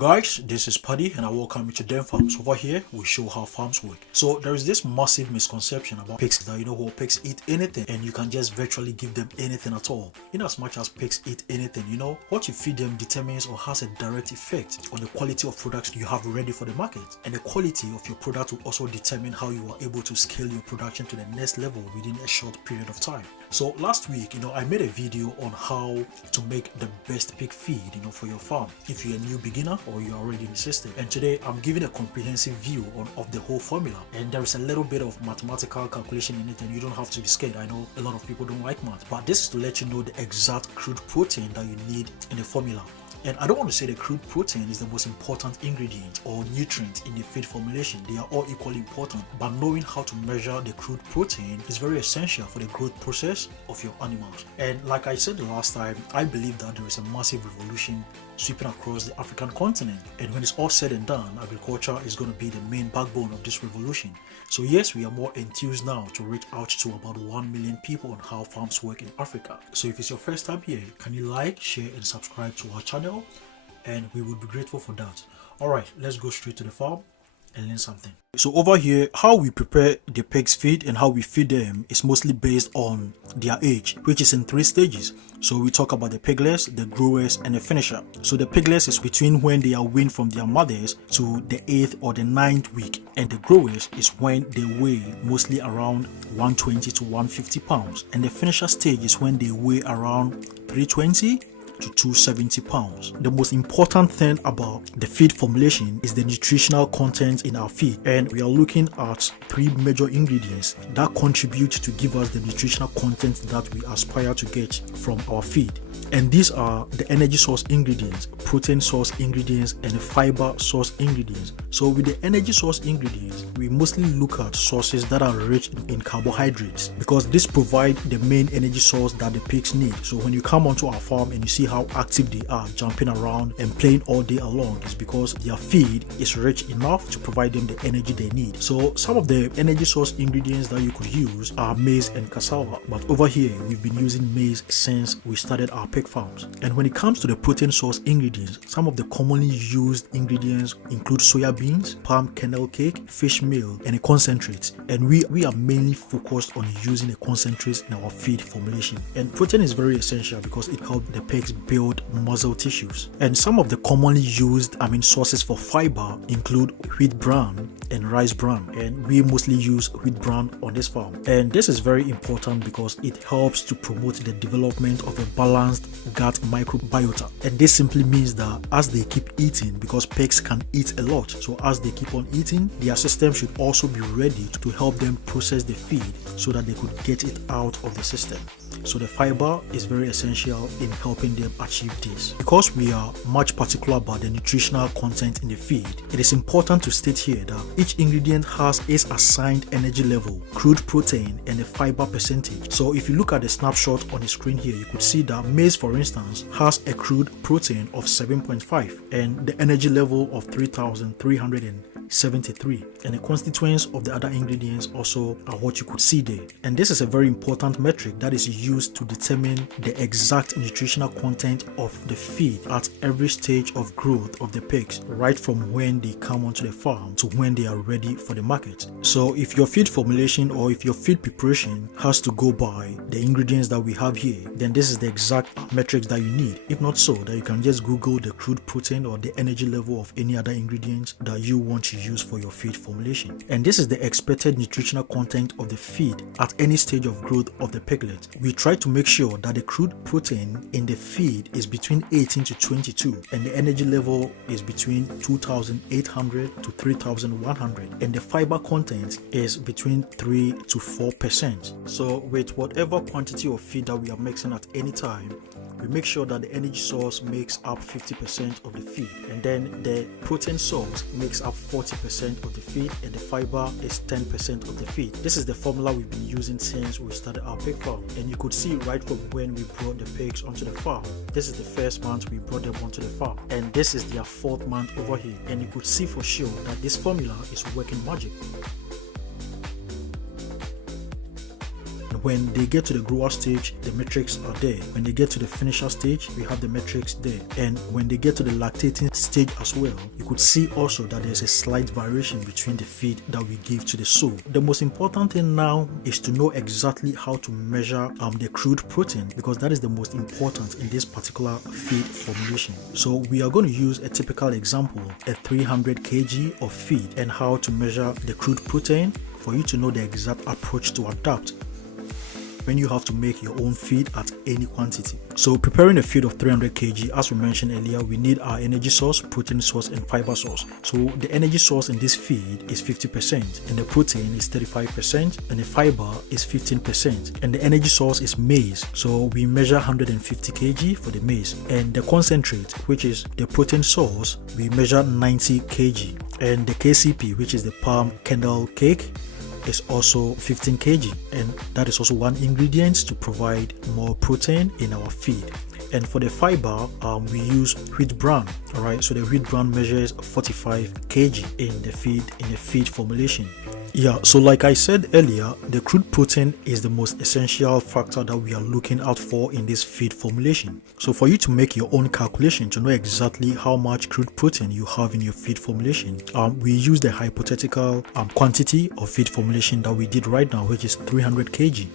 guys, this is Paddy and I welcome you to Den Farms. Over here, we show how farms work. So there is this massive misconception about pigs that pigs eat anything and you can just virtually give them anything at all. In as much as pigs eat anything, what you feed them determines or has a direct effect on the quality of products you have ready for the market. And the quality of your product will also determine how you are able to scale your production to the next level within a short period of time. So last week, I made a video on how to make the best pig feed, for your farm if you're a new beginner or you're already in the system. And today I'm giving a comprehensive view of the whole formula, and there is a little bit of mathematical calculation in it, and you don't have to be scared. I know a lot of people don't like math, but this is to let you know the exact crude protein that you need in the formula. And I don't want to say the crude protein is the most important ingredient or nutrient in the feed formulation. They are all equally important, but knowing how to measure the crude protein is very essential for the growth process of your animals. And like I said the last time, I believe that there is a massive revolution sweeping across the African continent. And when it's all said and done, agriculture is going to be the main backbone of this revolution. So yes, we are more enthused now to reach out to about 1 million people on how farms work in Africa. So if it's your first time here, can you like, share and subscribe to our channel? And we would be grateful for that. Alright, let's go straight to the farm and learn something. So over here, how we prepare the pigs feed and how we feed them is mostly based on their age, which is in 3 stages. So we talk about the piglets, the growers and the finisher. So the piglets is between when they are weaned from their mothers to the 8th or the 9th week, and the growers is when they weigh mostly around 120 to 150 pounds, and the finisher stage is when they weigh around 320 to 270 pounds. The most important thing about the feed formulation is the nutritional content in our feed, and we are looking at 3 major ingredients that contribute to give us the nutritional content that we aspire to get from our feed. And these are the energy source ingredients, protein source ingredients and the fiber source ingredients. So with the energy source ingredients, we mostly look at sources that are rich in carbohydrates, because this provides the main energy source that the pigs need. So when you come onto our farm and you see how active they are, jumping around and playing all day along, is because their feed is rich enough to provide them the energy they need. So some of the energy source ingredients that you could use are maize and cassava, but over here we've been using maize since we started our pig farms. And when it comes to the protein source ingredients, some of the commonly used ingredients include soya beans, palm kernel cake, fish meal and a concentrate. And we are mainly focused on using a concentrate in our feed formulation. And protein is very essential because it helps the pigs build muscle tissues. And some of the commonly used sources for fiber include wheat bran and rice bran, and we mostly use wheat bran on this farm. And this is very important because it helps to promote the development of a balanced gut microbiota. And this simply means that as they keep eating, because pigs can eat a lot, so as they keep on eating, their system should also be ready to help them process the feed so that they could get it out of the system. So the fiber is very essential in helping them achieve this. Because we are much particular about the nutritional content in the feed, it is important to state here that each ingredient has its assigned energy level, crude protein and the fiber percentage. So if you look at the snapshot on the screen here, you could see that maize, for instance, has a crude protein of 7.5 and the energy level of 3,373, and the constituents of the other ingredients also are what you could see there. And this is a very important metric that is used to determine the exact nutritional content of the feed at every stage of growth of the pigs, right from when they come onto the farm to when they are ready for the market. So if your feed formulation or if your feed preparation has to go by the ingredients that we have here, then this is the exact metrics that you need. If not so, that you can just Google the crude protein or the energy level of any other ingredients that you want to use for your feed formulation. And this is the expected nutritional content of the feed at any stage of growth of the piglet. We try to make sure that the crude protein in the feed is between 18 to 22 and the energy level is between 2,800 to 3,100 and the fiber content is between 3 to 4%. So with whatever quantity of feed that we are mixing at any time, we make sure that the energy source makes up 50% of the feed, and then the protein source makes up 40% of the feed, and the fiber is 10% of the feed. This is the formula we've been using since we started our pig farm, and you could see right from when we brought the pigs onto the farm. This is the first month we brought them onto the farm, and this is their 4th month over here, and you could see for sure that this formula is working magic. when they get to the grower stage, the metrics are there. When they get to the finisher stage, we have the metrics there. And when they get to the lactating stage as well, you could see also that there's a slight variation between the feed that we give to the sow. The most important thing now is to know exactly how to measure the crude protein, because that is the most important in this particular feed formulation. So we are going to use a typical example, a 300 kg of feed, and how to measure the crude protein for you to know the exact approach to adapt when you have to make your own feed at any quantity. So preparing a feed of 300 kg, as we mentioned earlier, we need our energy source, protein source, and fiber source. So the energy source in this feed is 50%, and the protein is 35%, and the fiber is 15%, and the energy source is maize. So we measure 150 kg for the maize, and the concentrate, which is the protein source, we measure 90 kg, and the KCP, which is the palm kernel cake, is also 15 kg, and that is also one ingredient to provide more protein in our feed. And for the fiber, we use wheat bran. All right, so the wheat bran measures 45 kg in the feed formulation. Yeah, so like I said earlier, the crude protein is the most essential factor that we are looking out for in this feed formulation. So for you to make your own calculation to know exactly how much crude protein you have in your feed formulation, we use the hypothetical quantity of feed formulation that we did right now, which is 300 kg.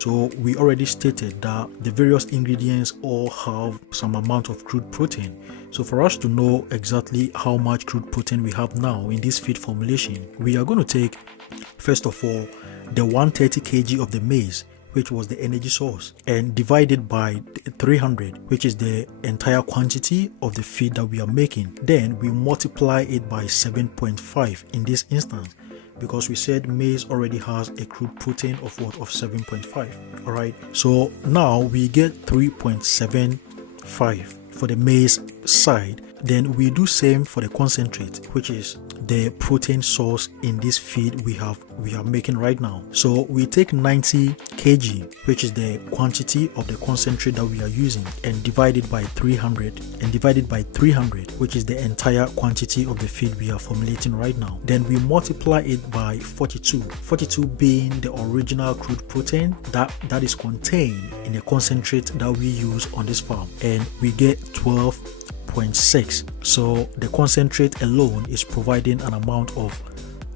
So we already stated that the various ingredients all have some amount of crude protein. So for us to know exactly how much crude protein we have now in this feed formulation, we are going to take, first of all, the 130 kg of the maize, which was the energy source, and divide it by 300, which is the entire quantity of the feed that we are making. Then we multiply it by 7.5 in this instance, because we said maize already has a crude protein of 7.5. all right, so now we get 3.75 for the maize side. Then we do same for the concentrate, which is the protein source in this feed we are making right now. So we take 90 kg, which is the quantity of the concentrate that we are using, and divide it by 300, which is the entire quantity of the feed we are formulating right now. Then we multiply it by 42 being the original crude protein that is contained in the concentrate that we use on this farm, and we get 12.6. So the concentrate alone is providing an amount of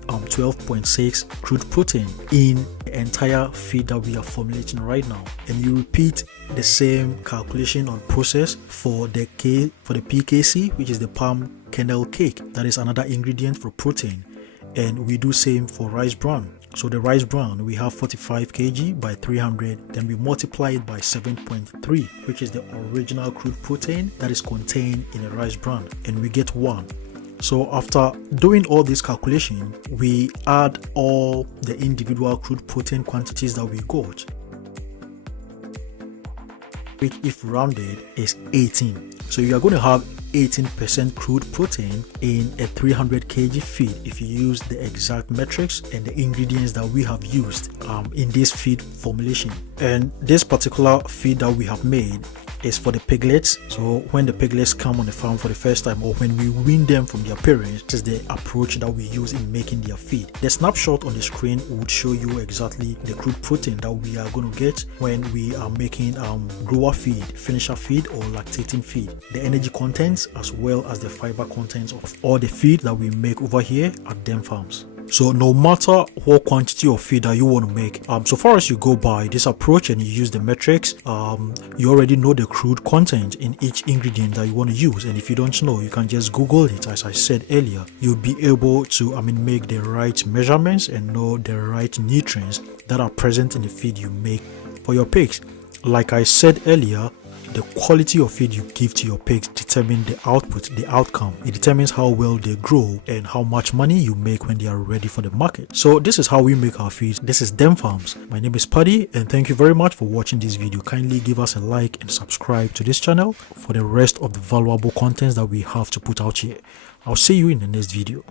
12.6 crude protein in the entire feed that we are formulating right now. And you repeat the same calculation or process for the PKC, which is the palm kernel cake. That is another ingredient for protein. And we do same for rice bran. So the rice bran, we have 45 kg by 300, then we multiply it by 7.3, which is the original crude protein that is contained in a rice bran, and we get 1. So after doing all this calculation, we add all the individual crude protein quantities that we got, which if rounded is 18. So you are going to have 18% crude protein in a 300 kg feed if you use the exact metrics and the ingredients that we have used in this feed formulation. And this particular feed that we have made is for the piglets. So when the piglets come on the farm for the first time, or when we wean them from their parents, this is the approach that we use in making their feed. The snapshot on the screen would show you exactly the crude protein that we are going to get when we are making grower feed, finisher feed, or lactating feed. The energy contents as well as the fiber contents of all the feed that we make over here at Dem Farms. So no matter what quantity of feed that you want to make, so far as you go by this approach and you use the metrics, you already know the crude content in each ingredient that you want to use. And if you don't know, you can just Google it. As I said earlier, you'll be able to make the right measurements and know the right nutrients that are present in the feed you make for your pigs. Like I said earlier, the quality of feed you give to your pigs determines the output, the outcome. It determines how well they grow and how much money you make when they are ready for the market. So this is how we make our feeds. This is Dem Farms. My name is Paddy, and thank you very much for watching this video. Kindly give us a like and subscribe to this channel for the rest of the valuable contents that we have to put out here. I'll see you in the next video.